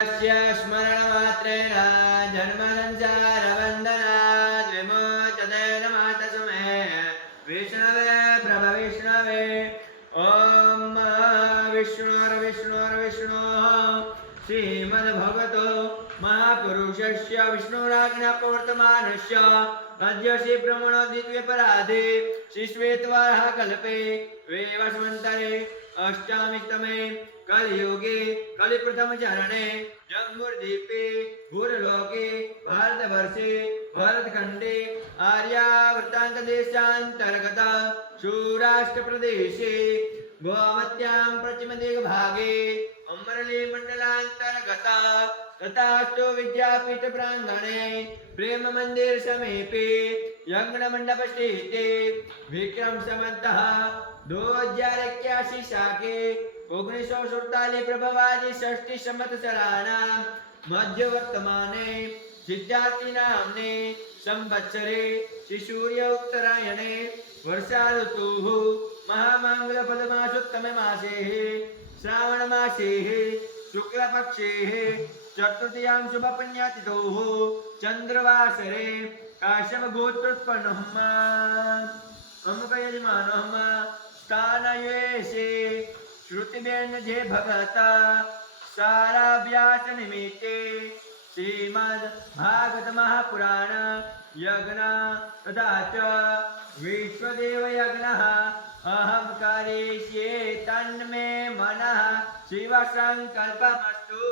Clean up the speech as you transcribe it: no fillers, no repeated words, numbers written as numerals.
स्मरणमात्रेण जन्मसंसारबन्धनात् विमोचते नमः तस्मै विष्णवे प्रभविष्णवे ॐ विष्णोर्विष्णोर्विष्णोः श्रीमद्भगवतो महापुरुषस्य विष्णुराज्ञाप्रवर्तमानस्य अद्य श्रीब्रह्मणो द्वितीयपराधे श्रीश्वेतवारः कल्पे वैवस्वन्तरे अष्टामीतमे कलियुगे कलिप्रथम चरणे जम्बूद्वीपे भूरलोके भारतवर्षे भरतखंडे आर्यावर्तान्तदेशान्तर्गत सौराष्ट्रप्रदेशे गोमत्यां पश्चिमदिग्भागे अमरली मंडलांतर्गत तथास्तु विद्यापीठ प्रांगणे प्रेम मंदिर समीपे यज्ञ मंडप स्थिते विक्रम संवतः 2081 शाके 1947 प्रभवादि षष्ठी संवत्सराणां मध्यवर्तमाने सिद्धार्थी नाम्ने संवत्सरे श्रीसूर्य उत्तरायणे वर्षा ऋतुः महामंगलफलमासोत्तमे मासे श्रावण मासे शुक्लपक्षे चतुर्थ्यां शुभपुण्यतिथौ चंद्रवासरे काश्यप गोत्रोत्पन्नः अमुकयजमानः स्थानयेशे श्रुतिबेन जे भगता साराभ्यास निमित्ते श्रीमद् भागवत महापुराण यज्ञ तथा च विश्वदेव यज्ञः अहं करिष्ये तन्मे मनः शिवसंकल्पमस्तु।